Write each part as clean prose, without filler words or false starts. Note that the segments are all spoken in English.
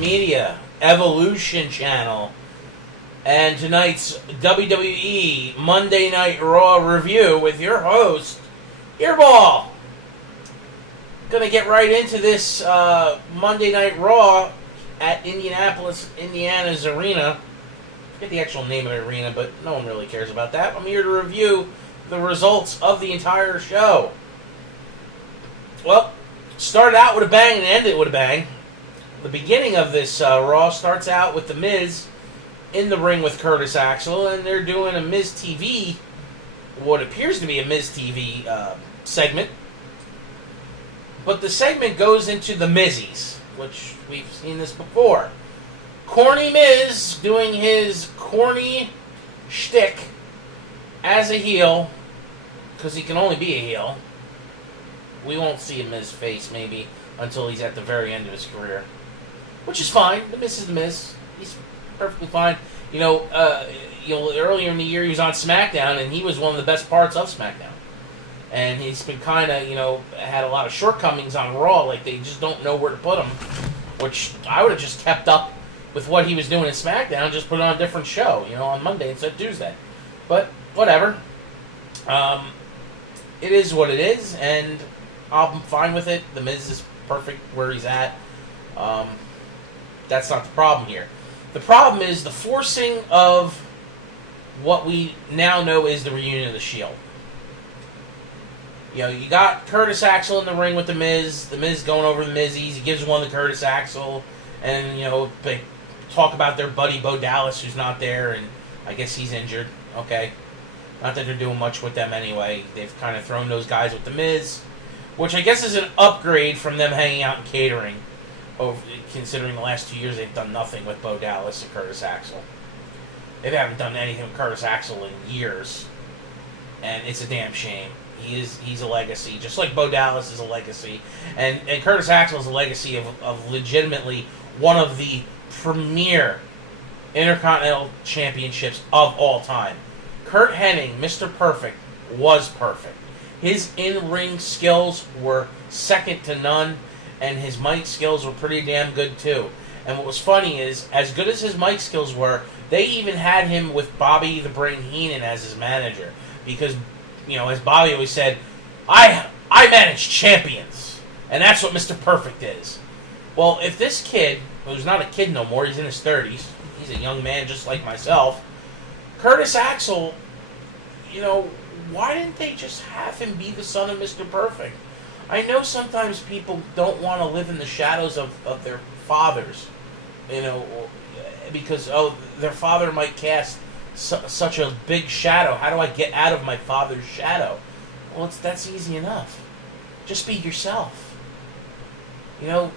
Media Evolution channel, and tonight's WWE Monday Night Raw review with your host, Earball. Gonna get right into this Monday Night Raw at Indianapolis, Indiana's arena. I forget the actual name of the arena, but no one really cares about that. I'm here to review the results of the entire show. Well, started out with a bang and ended with a bang. The beginning of this Raw starts out with The Miz in the ring with Curtis Axel, and they're doing a Miz TV, what appears to be a Miz TV segment. But the segment goes into the Mizzies, which we've seen this before. Corny Miz doing his corny shtick as a heel, because he can only be a heel. We won't see a Miz face, maybe, until he's at the very end of his career. Which is fine. The Miz is the Miz. He's perfectly fine. Earlier in the year he was on SmackDown, and he was one of the best parts of SmackDown. And he's been kind of, had a lot of shortcomings on Raw, like they just don't know where to put him. Which I would have just kept up with what he was doing in SmackDown, just put it on a different show, on Monday instead of Tuesday. But, whatever. It is what it is, and I'm fine with it. The Miz is perfect where he's at. That's not the problem here. The problem is the forcing of what we now know is the reunion of the Shield. You got Curtis Axel in the ring with The Miz going over the Mizzies. He gives one to Curtis Axel, and, they talk about their buddy Bo Dallas, who's not there, and I guess he's injured. Okay. Not that they're doing much with them anyway. They've kind of thrown those guys with The Miz, which I guess is an upgrade from them hanging out in catering, considering the last 2 years they've done nothing with Bo Dallas and Curtis Axel. They haven't done anything with Curtis Axel in years, and it's a damn shame. He's a legacy, just like Bo Dallas is a legacy, and Curtis Axel is a legacy of legitimately one of the premier Intercontinental Championships of all time. Kurt Hennig, Mr. Perfect, was perfect. His in-ring skills were second to none, and his mic skills were pretty damn good too. And what was funny is, as good as his mic skills were, they even had him with Bobby the Brain Heenan as his manager. Because, as Bobby always said, I manage champions. And that's what Mr. Perfect is. Well, if this kid, who's not a kid no more, he's in his 30s, he's a young man just like myself, Curtis Axel, why didn't they just have him be the son of Mr. Perfect? I know sometimes people don't want to live in the shadows of their fathers, because, their father might cast such a big shadow. How do I get out of my father's shadow? Well, that's easy enough. Just be yourself.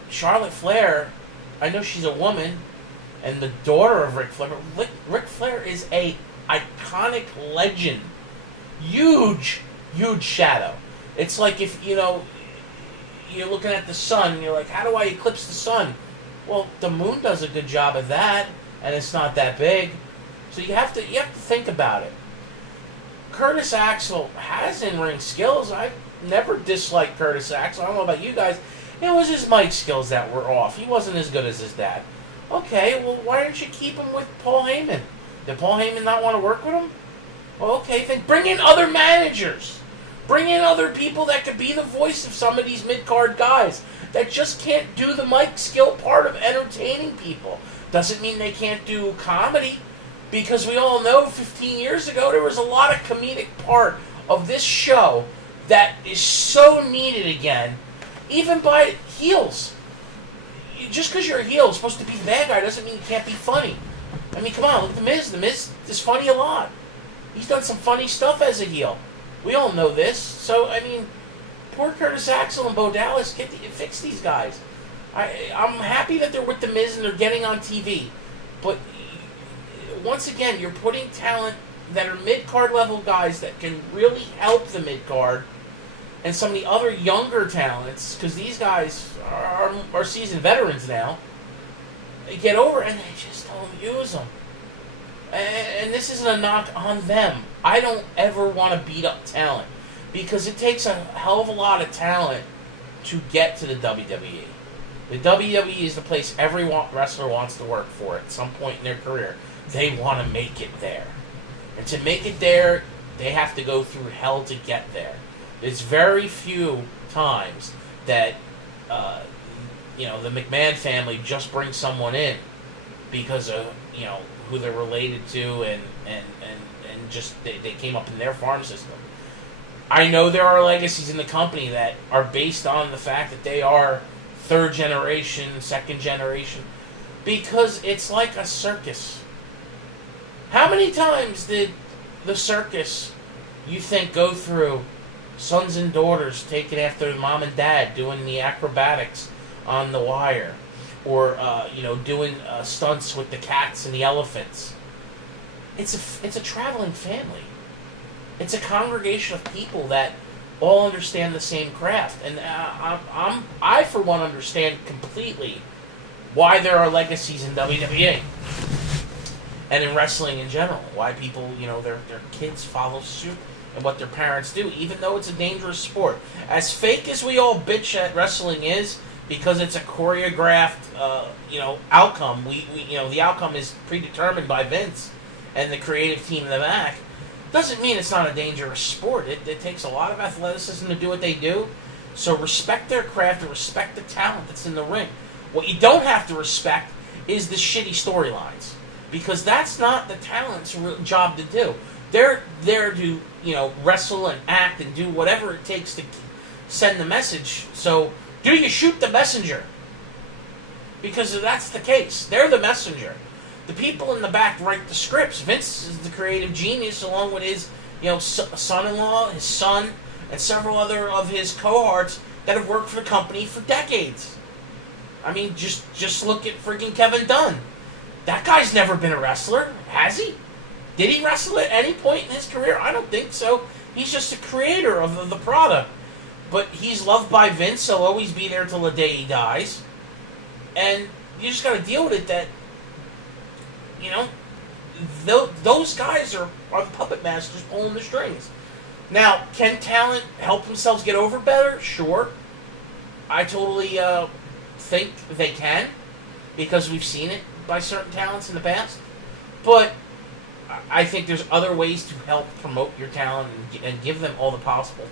Charlotte Flair, I know she's a woman and the daughter of Ric Flair, but Ric Flair is a iconic legend. Huge shadow. It's like if, you're looking at the sun and you're like, how do I eclipse the sun? Well, the moon does a good job of that, and it's not that big. So you have to think about it. Curtis Axel has in-ring skills. I've never disliked Curtis Axel. I don't know about you guys. It was his mic skills that were off. He wasn't as good as his dad. Okay, well, why didn't you keep him with Paul Heyman? Did Paul Heyman not want to work with him? Well, okay, then bring in other managers. Bring in other people that could be the voice of some of these mid-card guys that just can't do the mic skill part of entertaining people. Doesn't mean they can't do comedy, because we all know 15 years ago there was a lot of comedic part of this show that is so needed again, even by heels. Just because you're a heel, supposed to be the bad guy, doesn't mean you can't be funny. I mean, come on, look at The Miz. The Miz is funny a lot. He's done some funny stuff as a heel. We all know this. So, I mean, poor Curtis Axel and Bo Dallas, fix these guys. I'm happy that they're with The Miz and they're getting on TV. But, once again, you're putting talent that are mid-card level guys that can really help the mid-card, and some of the other younger talents, because these guys are seasoned veterans now, they get over and they just don't use them. And this isn't a knock on them. I don't ever want to beat up talent, because it takes a hell of a lot of talent to get to the WWE. The WWE is the place every wrestler wants to work for at some point in their career. They want to make it there. And to make it there, they have to go through hell to get there. There's very few times that, the McMahon family just brings someone in because of, who they're related to and just they came up in their farm system. I know there are legacies in the company that are based on the fact that they are third generation, second generation, because it's like a circus. How many times did the circus, you think, go through sons and daughters taken after mom and dad doing the acrobatics on the wire, or doing stunts with the cats and the elephants? It's a traveling family. It's a congregation of people that all understand the same craft, and I for one understand completely why there are legacies in WWE and in wrestling in general. Why people, their kids follow suit and what their parents do, even though it's a dangerous sport. As fake as we all bitch at wrestling is, because it's a choreographed, outcome. The outcome is predetermined by Vince and the creative team in the back. Doesn't mean it's not a dangerous sport. It takes a lot of athleticism to do what they do. So respect their craft and respect the talent that's in the ring. What you don't have to respect is the shitty storylines, because that's not the talent's job to do. They're there to, wrestle and act and do whatever it takes to send the message. So do you shoot the messenger? Because that's the case. They're the messenger. The people in the back write the scripts. Vince is the creative genius, along with his, son-in-law, his son, and several other of his cohorts that have worked for the company for decades. I mean, just look at freaking Kevin Dunn. That guy's never been a wrestler, has he? Did he wrestle at any point in his career? I don't think so. He's just a creator of the product. But he's loved by Vince. He'll always be there till the day he dies. And you just got to deal with it that, those guys are the puppet masters pulling the strings. Now, can talent help themselves get over better? Sure. I totally think they can, because we've seen it by certain talents in the past. But I think there's other ways to help promote your talent and give them all the possible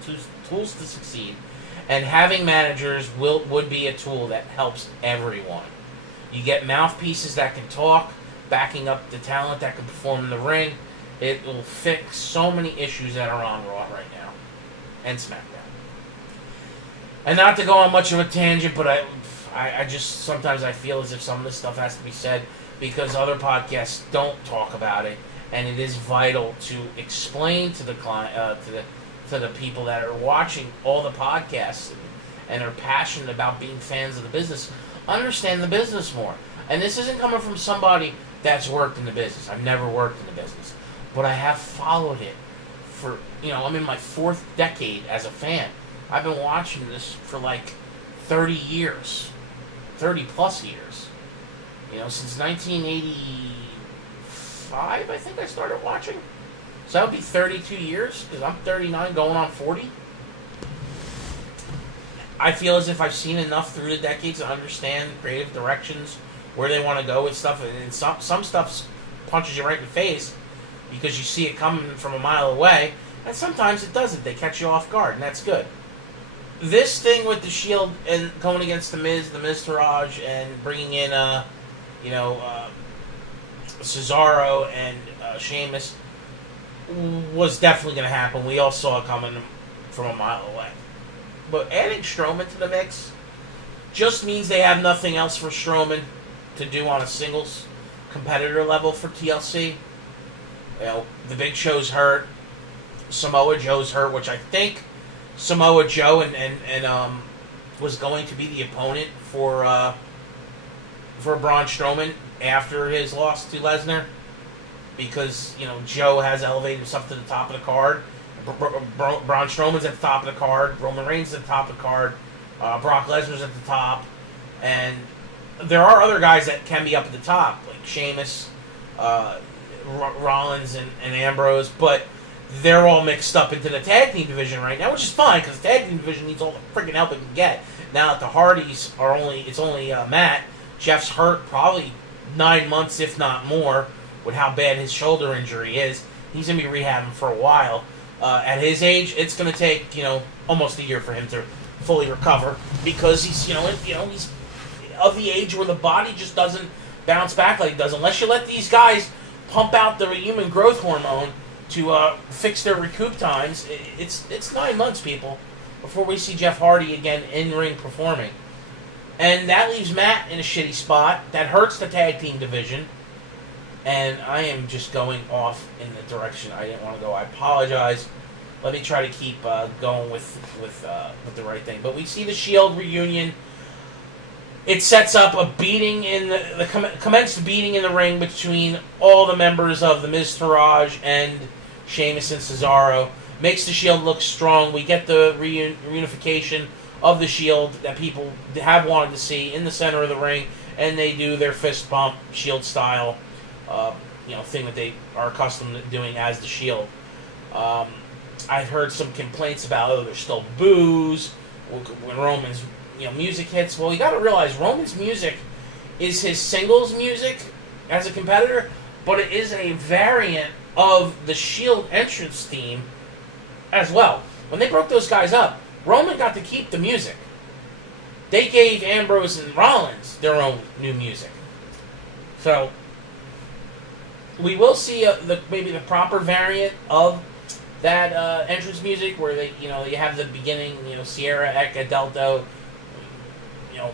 tools to succeed. And having managers would be a tool that helps everyone. You get mouthpieces that can talk, backing up the talent that can perform in the ring. It will fix so many issues that are on Raw right now and SmackDown. And not to go on much of a tangent, but I just sometimes I feel as if some of this stuff has to be said because other podcasts don't talk about it, and it is vital to explain to the client, to the people that are watching all the podcasts and are passionate about being fans of the business, understand the business more. And this isn't coming from somebody that's worked in the business. I've never worked in the business, but I have followed it for, I'm in my 4th decade as a fan. I've been watching this for like 30 years, 30 plus years. Since 1985, I think I started watching. So that would be 32 years, because I'm 39 going on 40. I feel as if I've seen enough through the decades to understand creative directions, where they want to go with stuff, and some stuff punches you right in the face because you see it coming from a mile away, and sometimes it doesn't. They catch you off guard, and that's good. This thing with the Shield and going against the Miz Taraj, and bringing in, Cesaro and Sheamus was definitely going to happen. We all saw it coming from a mile away. But adding Strowman to the mix just means they have nothing else for Strowman to do on a singles competitor level for TLC. The Big Show's hurt. Samoa Joe's hurt, which I think Samoa Joe and was going to be the opponent for Braun Strowman after his loss to Lesnar, because Joe has elevated himself to the top of the card. Braun Strowman's at the top of the card. Roman Reigns is at the top of the card. Brock Lesnar's at the top, and there are other guys that can be up at the top, like Sheamus, Rollins, and Ambrose. But they're all mixed up into the tag team division right now, which is fine because the tag team division needs all the freaking help it can get. Now that the Hardys are it's only Matt. Jeff's hurt probably 9 months, if not more, with how bad his shoulder injury is. He's gonna be rehabbing for a while. At his age, it's gonna take almost a year for him to fully recover because he's he's of the age where the body just doesn't bounce back like it does unless you let these guys pump out the human growth hormone to fix their recoup times. It's 9 months, people, before we see Jeff Hardy again in ring performing, and that leaves Matt in a shitty spot. That hurts the tag team division, and I am just going off in the direction I didn't want to go. I apologize. Let me try to keep going with the right thing. But we see the Shield reunion. It sets up a beating in the commenced beating in the ring between all the members of the Miz Taraj and Sheamus and Cesaro. Makes the Shield look strong. We get the reunification of the Shield that people have wanted to see in the center of the ring, and they do their fist bump Shield style, thing that they are accustomed to doing as the Shield. I've heard some complaints about there's still boos when Roman's music hits. Well, you got to realize Roman's music is his singles music as a competitor, but it is a variant of the Shield entrance theme as well. When they broke those guys up, Roman got to keep the music. They gave Ambrose and Rollins their own new music. So we will see maybe the proper variant of that entrance music where they you have the beginning, Sierra, Eka, Delta,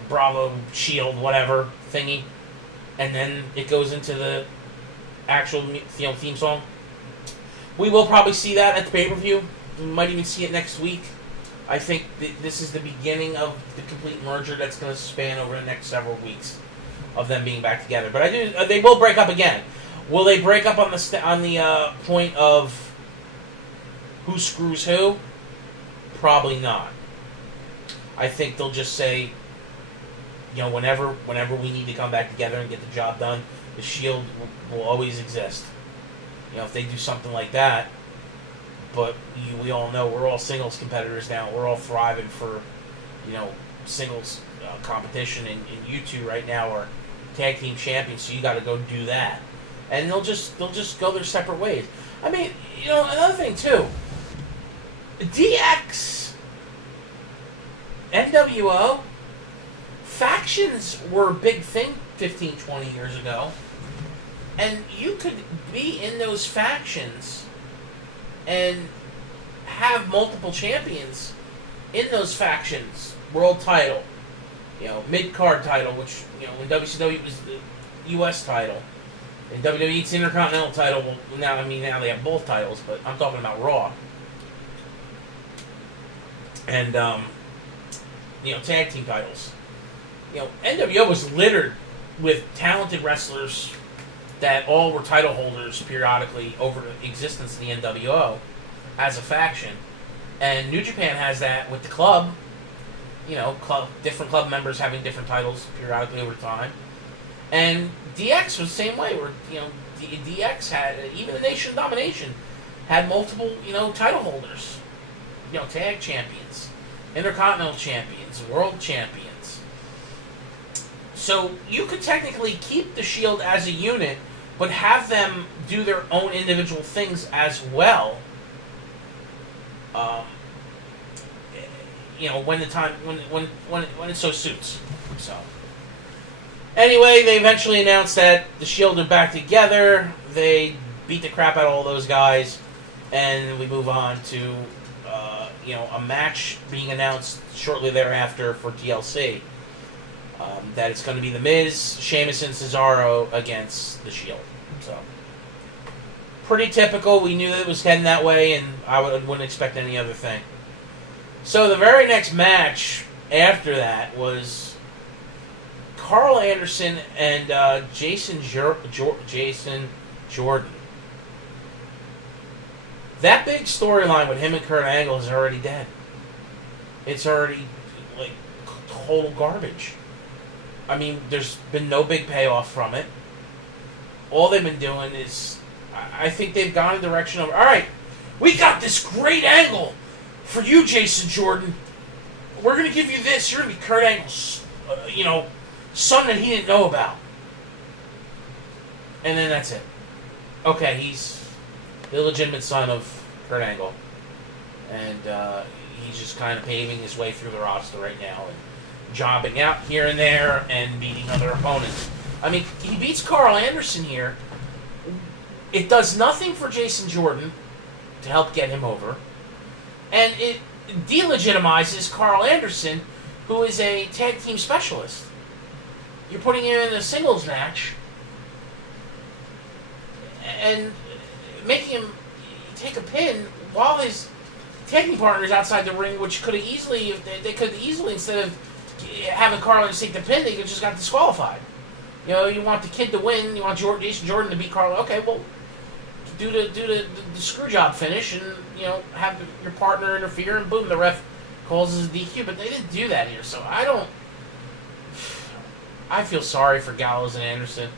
Bravo, Shield, whatever thingy, and then it goes into the actual theme song. We will probably see that at the pay-per-view. We might even see it next week. I think this is the beginning of the complete merger that's going to span over the next several weeks of them being back together. But they will break up again. Will they break up on the point of who screws who? Probably not. I think they'll just say, whenever we need to come back together and get the job done, the Shield will always exist. If they do something like that, but we all know we're all singles competitors now. We're all thriving for, singles competition, and you two right now are tag team champions, so you got to go do that. And they'll just go their separate ways. I mean, another thing too. DX, NWO, factions were a big thing 15, 20 years ago. And you could be in those factions and have multiple champions in those factions. World title, mid-card title, which, in WCW it was the U.S. title. In WWE it's the Intercontinental title. Well, now they have both titles, but I'm talking about Raw. And, tag team titles. NWO was littered with talented wrestlers that all were title holders periodically over the existence of the NWO as a faction. And New Japan has that with the club. Different club members having different titles periodically over time. And DX was the same way, where, DX had, even the Nation of Domination, had multiple, title holders. Tag champions, Intercontinental champions, world champions. So you could technically keep the Shield as a unit, but have them do their own individual things as well. When the time when it so suits. So anyway, they eventually announced that the Shield are back together. They beat the crap out of all those guys, and we move on to a match being announced shortly thereafter for TLC. That it's going to be The Miz, Sheamus, and Cesaro against the Shield. So pretty typical. We knew that it was heading that way, and I wouldn't expect any other thing. So the very next match after that was Carl Anderson and Jason Jordan. That big storyline with him and Kurt Angle is already dead. It's already, total garbage. I mean, there's been no big payoff from it. All they've been doing is, I think they've gone in the direction of, alright, we got this great angle for you, Jason Jordan. We're going to give you this. You're going to be Kurt Angle's, son that he didn't know about. And then that's it. Okay, he's the illegitimate son of Kurt Angle. And he's just kind of paving his way through the roster right now and jobbing out here and there and beating other opponents. I mean, he beats Carl Anderson here. It does nothing for Jason Jordan to help get him over. And it delegitimizes Carl Anderson, who is a tag team specialist. You're putting him in a singles match and making him take a pin while his tag team partner is outside the ring, which could have easily, if they could easily, instead of having Carl Anderson take the pin, they could have just got disqualified. You want the kid to win, you want Jason Jordan to beat Carl. Okay, well, do the screw job finish and have your partner interfere and boom, the ref calls as a DQ. But they didn't do that here, so I feel sorry for Gallows and Anderson,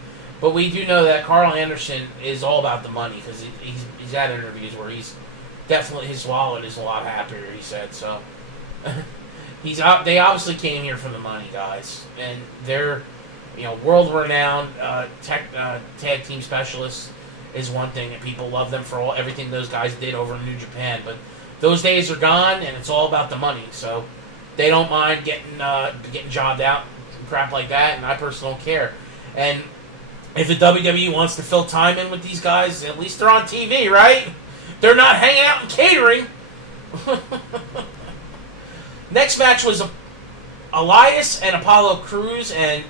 but we do know that Carl Anderson is all about the money because he's had interviews where he's definitely, his wallet is a lot happier. He said so. They obviously came here for the money, guys, and they're world renowned tag team specialists. Is one thing, and people love them for everything those guys did over in New Japan. But those days are gone, and it's all about the money. So they don't mind getting jobbed out and crap like that, and I personally don't care. And if the WWE wants to fill time in with these guys, at least they're on TV, right? They're not hanging out and catering. Next match was Elias and Apollo Crews, and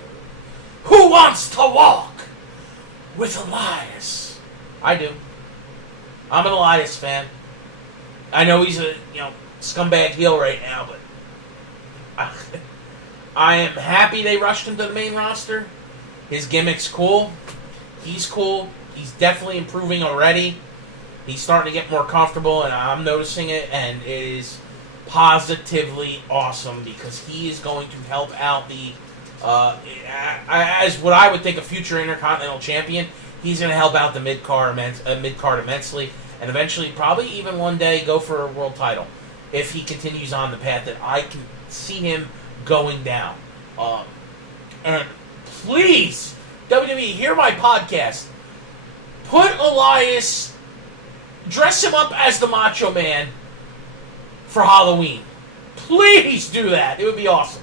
who wants to walk with Elias? I do. I'm an Elias fan. I know he's a scumbag heel right now, but I am happy they rushed him to the main roster. His gimmick's cool. He's cool. He's definitely improving already. He's starting to get more comfortable, and I'm noticing it, and it is positively awesome because he is going to help out the as what I would think a future Intercontinental Champion. He's going to help out the mid-card immensely, and eventually, probably even one day, go for a world title if he continues on the path that I can see him going down. And please, WWE, hear my podcast. Put Elias, dress him up as the Macho Man for Halloween. Please do that. It would be awesome.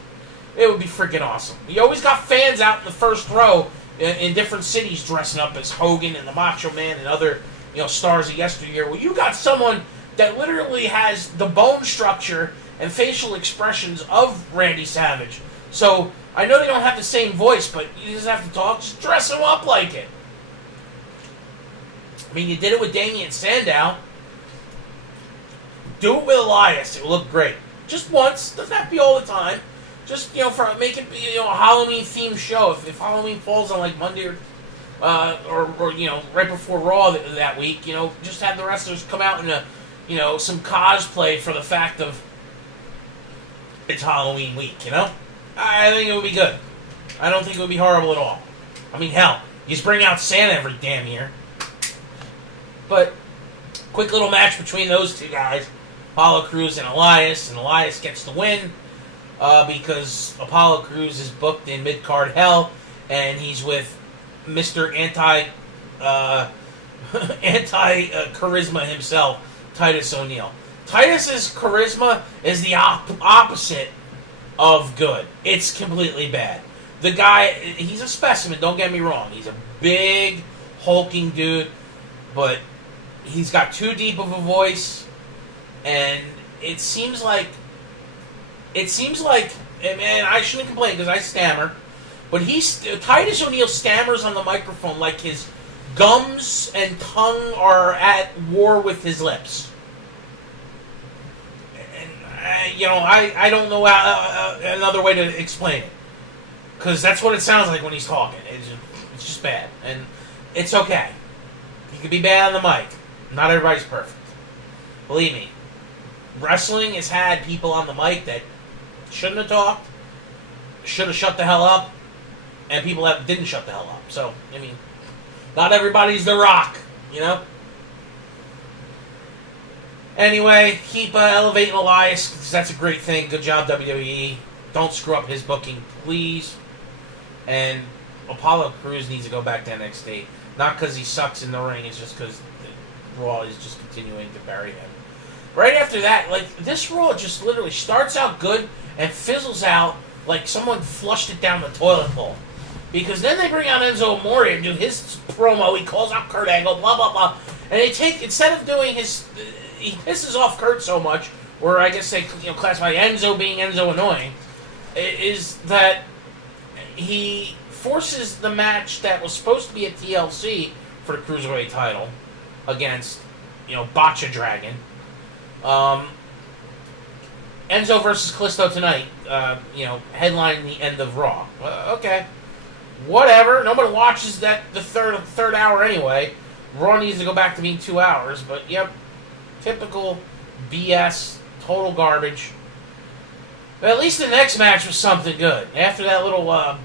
It would be freaking awesome. You always got fans out in the first row in different cities dressing up as Hogan and the Macho Man and other stars of yesteryear. Well, you got someone that literally has the bone structure and facial expressions of Randy Savage. So I know they don't have the same voice, but you just have to talk. Just dress him up like it. I mean, you did it with Damian Sandow. Do it with Elias. It will look great. Just once. Doesn't have to be all the time. Just, for make it a Halloween themed show. If Halloween falls on like Monday or right before Raw that week, just have the wrestlers come out in some cosplay for the fact of it's Halloween week. I think it would be good. I don't think it would be horrible at all. I mean, hell, you just bring out Santa every damn year. But quick little match between those two guys, Apollo Crews and Elias gets the win. Because Apollo Crews is booked in mid-card hell, and he's with Mr. Anti-charisma himself, Titus O'Neil. Titus's charisma is the opposite of good. It's completely bad. The guy, he's a specimen, don't get me wrong. He's a big, hulking dude, but he's got too deep of a voice, and it seems like, man, I shouldn't complain because I stammer, but Titus O'Neil stammers on the microphone like his gums and tongue are at war with his lips. And, I don't know another way to explain it. Because that's what it sounds like when he's talking. It's just bad. And it's okay. He could be bad on the mic. Not everybody's perfect. Believe me. Wrestling has had people on the mic that shouldn't have talked, should have shut the hell up, and people that didn't shut the hell up. So, I mean, not everybody's The Rock, Anyway, keep elevating Elias, because that's a great thing. Good job, WWE. Don't screw up his booking, please. And Apollo Crews needs to go back to NXT. Not because he sucks in the ring, it's just because Raw is just continuing to bury him. Right after that, like, this Raw just literally starts out good and fizzles out like someone flushed it down the toilet bowl. Because then they bring out Enzo Amore and do his promo. He calls out Kurt Angle, blah, blah, blah. And they take, instead of doing his, he pisses off Kurt so much, or I guess they classify Enzo being Enzo annoying, is that he forces the match that was supposed to be at TLC for the Cruiserweight title against, Botcha Dragon. Enzo versus Kalisto tonight, headlining the end of Raw. Okay. Whatever. Nobody watches the third hour anyway. Raw needs to go back to being 2 hours, but yep. Typical BS, total garbage. But at least the next match was something good. After that little,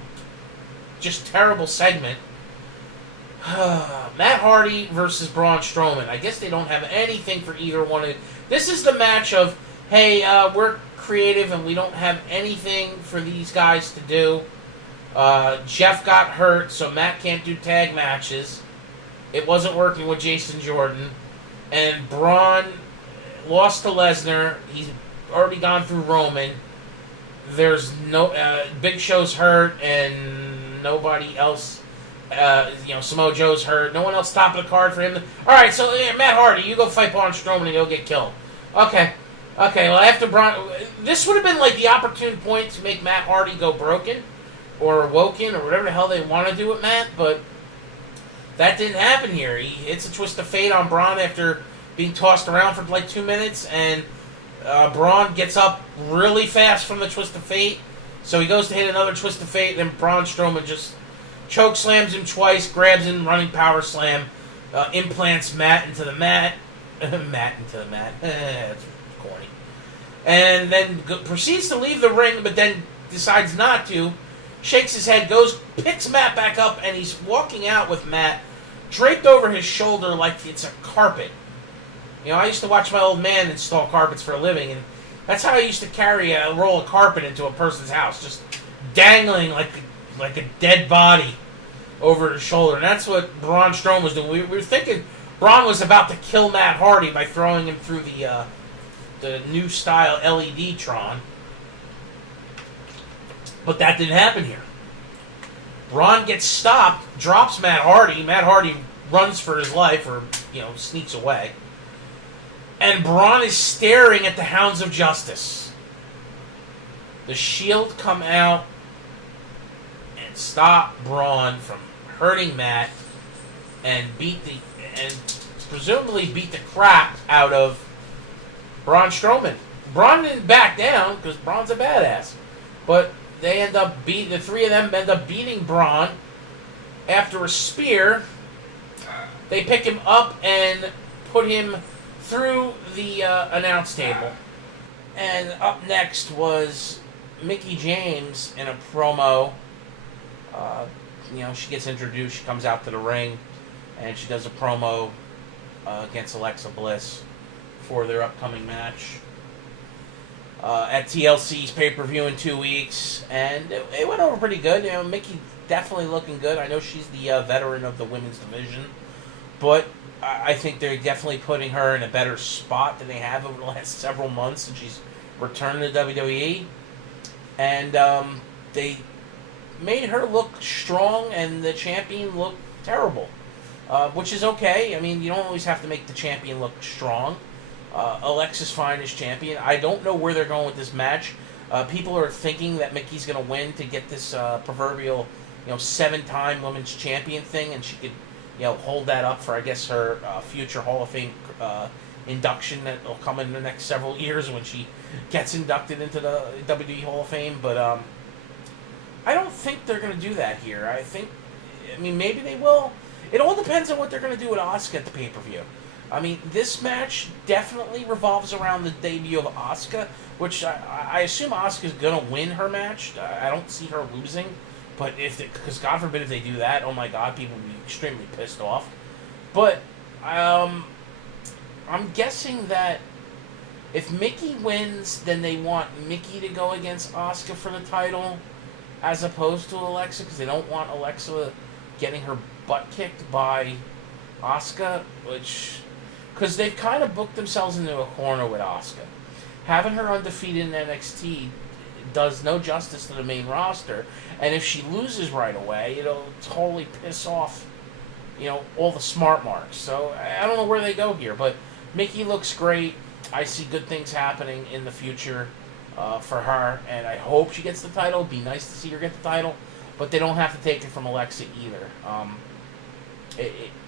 just terrible segment, Matt Hardy versus Braun Strowman. I guess they don't have anything for either one of them. This is the match of, hey, we're creative and we don't have anything for these guys to do. Jeff got hurt, so Matt can't do tag matches. It wasn't working with Jason Jordan. And Braun lost to Lesnar. He's already gone through Roman. There's no... Big Show's hurt, and nobody else... Samoa Joe's hurt. No one else top of the card for him. Alright, so Matt Hardy, you go fight Braun Strowman and you'll get killed. Okay, well, after Braun... This would have been like the opportune point to make Matt Hardy go broken, or woken, or whatever the hell they want to do with Matt, but that didn't happen here. He hits a twist of fate on Braun after being tossed around for like 2 minutes, and Braun gets up really fast from the twist of fate, so he goes to hit another twist of fate, and then Braun Strowman just choke slams him twice, grabs him, running power slam, implants Matt into the mat. Matt into the mat. That's corny. And then proceeds to leave the ring, but then decides not to. Shakes his head, picks Matt back up, and he's walking out with Matt draped over his shoulder like it's a carpet. I used to watch my old man install carpets for a living, and that's how I used to carry a roll of carpet into a person's house, just dangling like a dead body over his shoulder. And that's what Braun Strowman was doing. We were thinking Braun was about to kill Matt Hardy by throwing him through the new style LED Tron. But that didn't happen here. Braun gets stopped, drops Matt Hardy. Matt Hardy runs for his life, or, sneaks away. And Braun is staring at the Hounds of Justice. The Shield come out and stop Braun from hurting Matt and presumably beat the crap out of Braun Strowman. Braun didn't back down because Braun's a badass. But the three of them end up beating Braun. After a spear, they pick him up and put him through the announce table. And up next was Mickie James in a promo. She gets introduced, she comes out to the ring, and she does a promo against Alexa Bliss for their upcoming match at TLC's pay-per-view in 2 weeks, and it went over pretty good. Mickie definitely looking good. I know she's the veteran of the women's division, but I think they're definitely putting her in a better spot than they have over the last several months since she's returned to WWE, and they made her look strong and the champion look terrible, which is okay. I mean, you don't always have to make the champion look strong. Alexa's fine as champion. I don't know where they're going with this match. People are thinking that Mickey's going to win to get this proverbial, 7-time women's champion thing, and she could, hold that up for, I guess, her future Hall of Fame induction that will come in the next several years when she gets inducted into the WWE Hall of Fame. But I don't think they're going to do that here. Maybe they will. It all depends on what they're going to do with Asuka at the pay-per-view. This match definitely revolves around the debut of Asuka, which I assume Asuka's going to win her match. I don't see her losing, but because God forbid if they do that, oh my God, people will be extremely pissed off. But I'm guessing that If Mickey wins, then they want Mickey to go against Asuka for the title, as opposed to Alexa, because they don't want Alexa getting her butt kicked by Asuka, because they've kind of booked themselves into a corner with Asuka. Having her undefeated in NXT does no justice to the main roster, and if she loses right away, it'll totally piss off, all the smart marks. So I don't know where they go here, but Mickey looks great. I see good things happening in the future for her, and I hope she gets the title. It'd be nice to see her get the title, but they don't have to take it from Alexa either.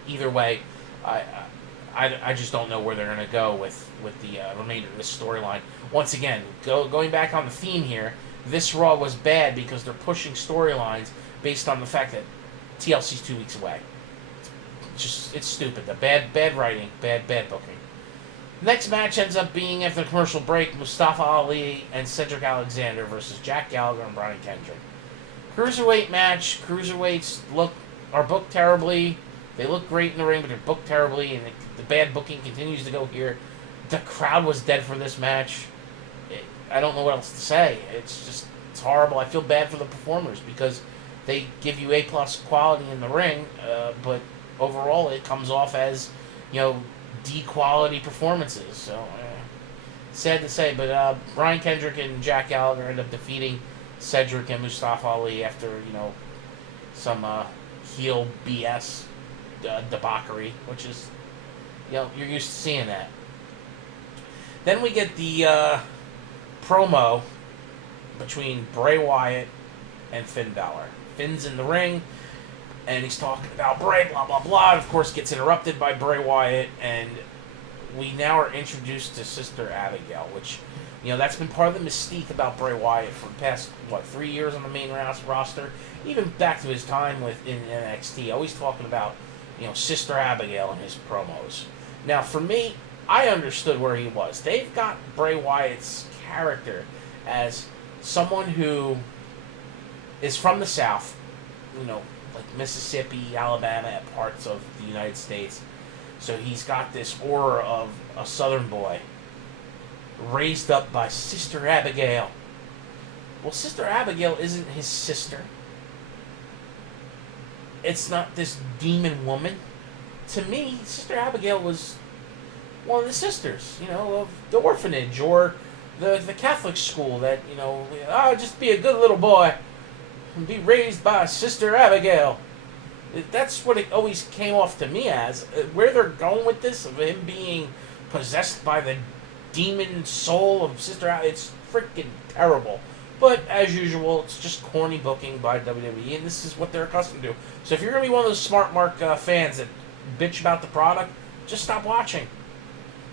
Either way, I just don't know where they're going to go with the remainder of this storyline. Once again, going back on the theme here, this Raw was bad because they're pushing storylines based on the fact that TLC's 2 weeks away. It's stupid. The bad writing, bad booking. Next match ends up being, after the commercial break, Mustafa Ali and Cedric Alexander versus Jack Gallagher and Brian Kendrick. Cruiserweight match. Cruiserweights are booked terribly. They look great in the ring, but they're booked terribly, and the bad booking continues to go here. The crowd was dead for this match. I don't know what else to say. It's horrible. I feel bad for the performers because they give you A+ quality in the ring, but overall it comes off as, D quality performances. So sad to say, but Brian Kendrick and Jack Gallagher end up defeating Cedric and Mustafa Ali after some heel BS debauchery, which is you're used to seeing that. Then we get the promo between Bray Wyatt and Finn Balor. Finn's in the ring, and he's talking about Bray, blah, blah, blah. Of course, gets interrupted by Bray Wyatt, and we now are introduced to Sister Abigail, which, that's been part of the mystique about Bray Wyatt for the past, 3 years on the main roster, even back to his time in NXT, always talking about, Sister Abigail in his promos. Now, for me, I understood where he was. They've got Bray Wyatt's character as someone who is from the South, like Mississippi, Alabama, parts of the United States. So he's got this aura of a Southern boy raised up by Sister Abigail. Well, Sister Abigail isn't his sister. It's not this demon woman. To me, Sister Abigail was one of the sisters, of the orphanage or the Catholic school that, just be a good little boy and be raised by Sister Abigail. That's what it always came off to me as. Where they're going with this, of him being possessed by the demon soul of Sister Abigail, it's freaking terrible. But, as usual, it's just corny booking by WWE, and this is what they're accustomed to. So if you're going to be one of those smart mark fans that bitch about the product, just stop watching.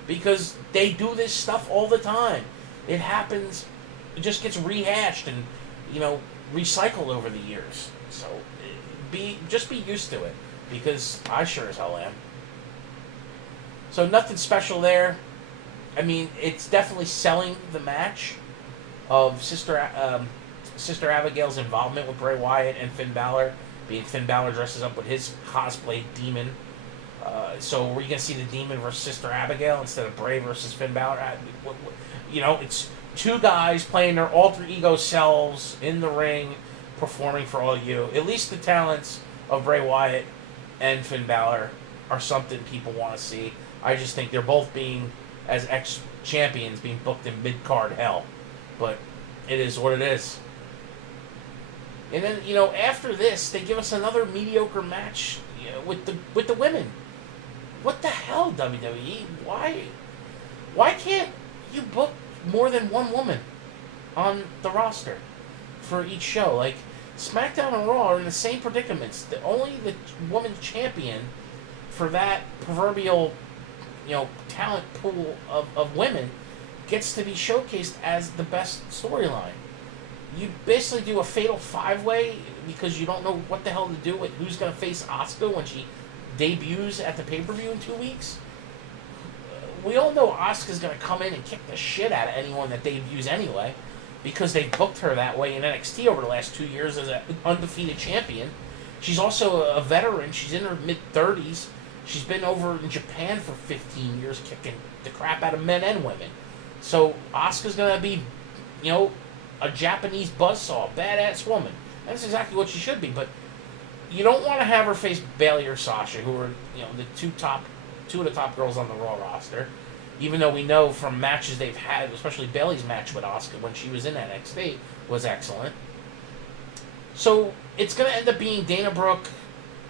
Because they do this stuff all the time. It happens, it just gets rehashed and, recycled over the years. So, just be used to it, because I sure as hell am. So nothing special there. I mean, it's definitely selling the match of Sister Abigail's involvement with Bray Wyatt and Finn Balor, being Finn Balor dresses up with his cosplay demon. So we're going to see the demon versus Sister Abigail instead of Bray versus Finn Balor. It's two guys playing their alter ego selves in the ring, performing for all you. At least the talents of Bray Wyatt and Finn Balor are something people want to see. I just think they're both being, as ex-champions, being booked in mid-card hell. But it is what it is. And then, after this, they give us another mediocre match with the women. What the hell, WWE? Why can't you book more than one woman on the roster for each show? Like, SmackDown and Raw are in the same predicaments. Only the women's champion for that proverbial, talent pool of women gets to be showcased as the best storyline. You basically do a fatal five-way because you don't know what the hell to do with who's going to face Asuka when she debuts at the pay-per-view in 2 weeks. We all know Asuka's going to come in and kick the shit out of anyone that debuts anyway, because they've booked her that way in NXT over the last 2 years as an undefeated champion. She's also a veteran. She's in her mid-30s. She's been over in Japan for 15 years kicking the crap out of men and women. So Asuka's gonna be, you know, a Japanese buzzsaw, badass woman. That's exactly what she should be. But you don't want to have her face Bayley or Sasha, who are, you know, the two of the top girls on the Raw roster. Even though we know from matches they've had, especially Bayley's match with Asuka when she was in NXT was excellent. So it's going to end up being Dana Brooke,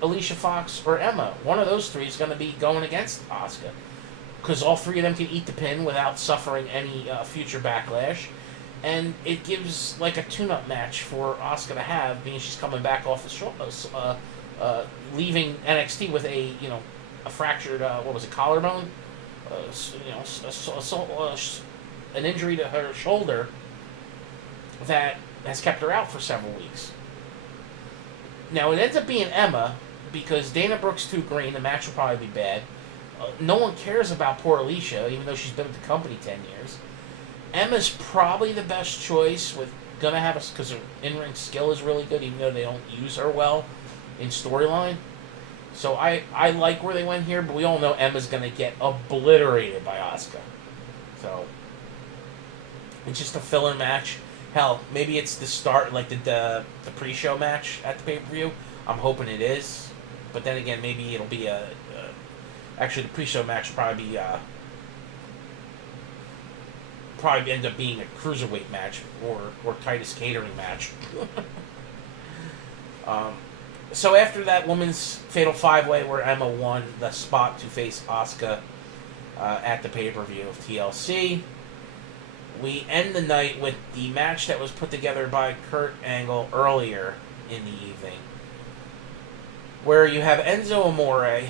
Alicia Fox, or Emma. One of those three is going to be going against Asuka, because all three of them can eat the pin without suffering any future backlash. And it gives like a tune-up match for Asuka to have, being she's coming back off the leaving NXT with a fractured collarbone, an injury to her shoulder that has kept her out for several weeks. Now it ends up being Emma because Dana Brooke's too green. The match will probably be bad. No one cares about poor Alicia, even though she's been with the company 10 years. Emma's probably the best choice, because her in-ring skill is really good, even though they don't use her well in storyline. So I like where they went here, but we all know Emma's gonna get obliterated by Asuka. So it's just a filler match. Hell, maybe it's the start, like the pre-show match at the pay-per-view. I'm hoping it is, but then again, maybe it'll be actually the pre-show match will probably end up being a cruiserweight match or Titus catering match. So after that women's fatal 5-way where Emma won the spot to face Asuka at the pay-per-view of TLC, we end the night with the match that was put together by Kurt Angle earlier in the evening, where you have Enzo Amore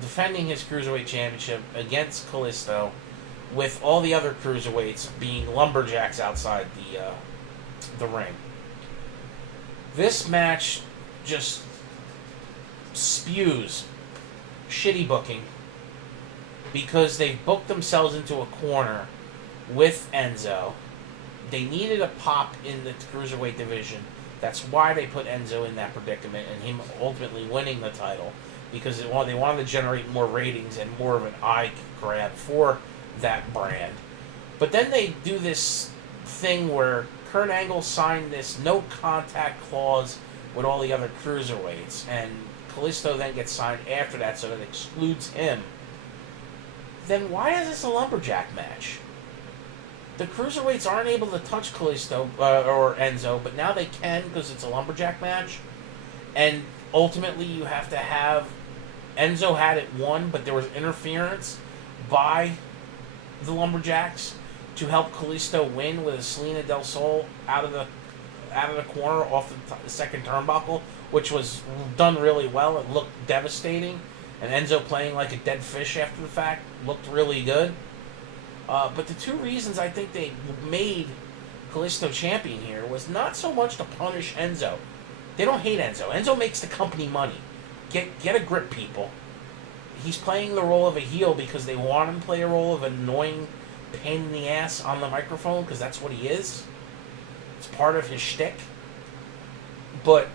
defending his Cruiserweight Championship against Kalisto, with all the other cruiserweights being lumberjacks outside the ring. This match just spews shitty booking because they've booked themselves into a corner with Enzo. They needed a pop in the cruiserweight division. That's why they put Enzo in that predicament and him ultimately winning the title, because they wanted to generate more ratings and more of an eye grab for that brand. But then they do this thing where Kurt Angle signed this no contact clause with all the other cruiserweights, and Kalisto then gets signed after that, so that excludes him. Then why is this a lumberjack match? The cruiserweights aren't able to touch Kalisto or Enzo, but now they can because it's a lumberjack match. And ultimately you have to have Enzo had it won, but there was interference by the lumberjacks to help Kalisto win with a Selena Del Sol out of the corner off the second turnbuckle, which was done really well. It looked devastating, and Enzo playing like a dead fish after the fact looked really good. But the two reasons I think they made Kalisto champion here was not so much to punish Enzo. They don't hate Enzo. Enzo makes the company money. Get a grip, people. He's playing the role of a heel because they want him to play a role of an annoying pain in the ass on the microphone, because that's what he is. It's part of his shtick. But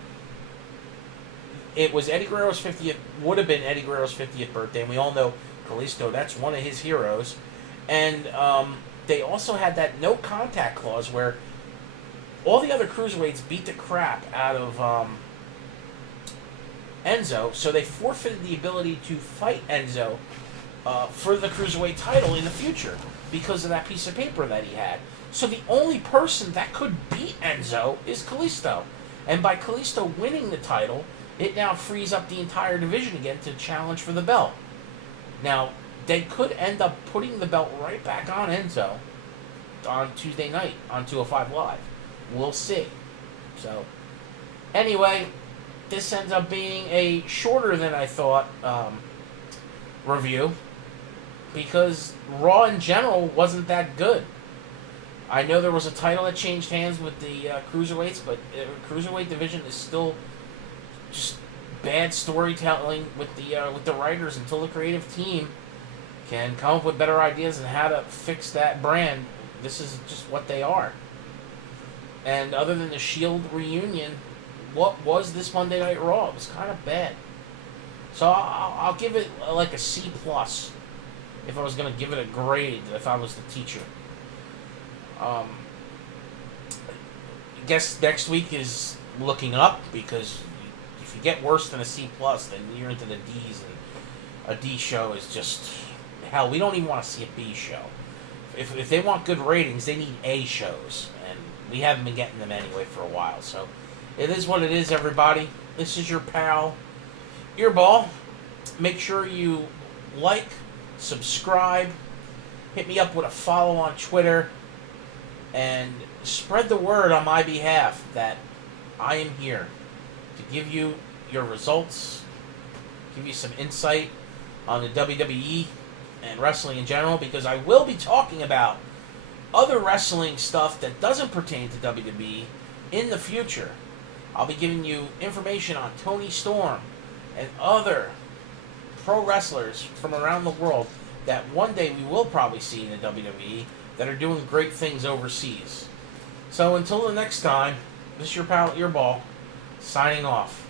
it was Eddie Guerrero's 50th, would have been Eddie Guerrero's 50th birthday, and we all know Kalisto, that's one of his heroes. And they also had that no contact clause where all the other cruiserweights beat the crap out of Enzo, so they forfeited the ability to fight Enzo for the cruiserweight title in the future because of that piece of paper that he had. So the only person that could beat Enzo is Kalisto. And by Kalisto winning the title, it now frees up the entire division again to challenge for the belt. Now, they could end up putting the belt right back on Enzo on Tuesday night on 205 Live. We'll see. So, anyway, this ends up being a shorter than I thought review, because Raw in general wasn't that good. I know there was a title that changed hands with the cruiserweights, but the cruiserweight division is still just bad storytelling with the writers until the creative team can come up with better ideas on how to fix that brand. This is just what they are. And other than the Shield reunion, what was this Monday Night Raw? It was kind of bad. So I'll give it like a C+. if I was going to give it a grade if I was the teacher. I guess next week is looking up, because if you get worse than a C+, then you're into the Ds, and a D show is just... Hell, we don't even want to see a B show. If they want good ratings, they need A shows, and we haven't been getting them anyway for a while, so it is what it is, everybody. This is your pal, Earball. Make sure you like, subscribe, hit me up with a follow on Twitter, and spread the word on my behalf that I am here to give you your results, give you some insight on the WWE and wrestling in general, because I will be talking about other wrestling stuff that doesn't pertain to WWE in the future. I'll be giving you information on Tony Storm and other pro wrestlers from around the world that one day we will probably see in the WWE that are doing great things overseas. So until the next time, this is your pal Earball, signing off.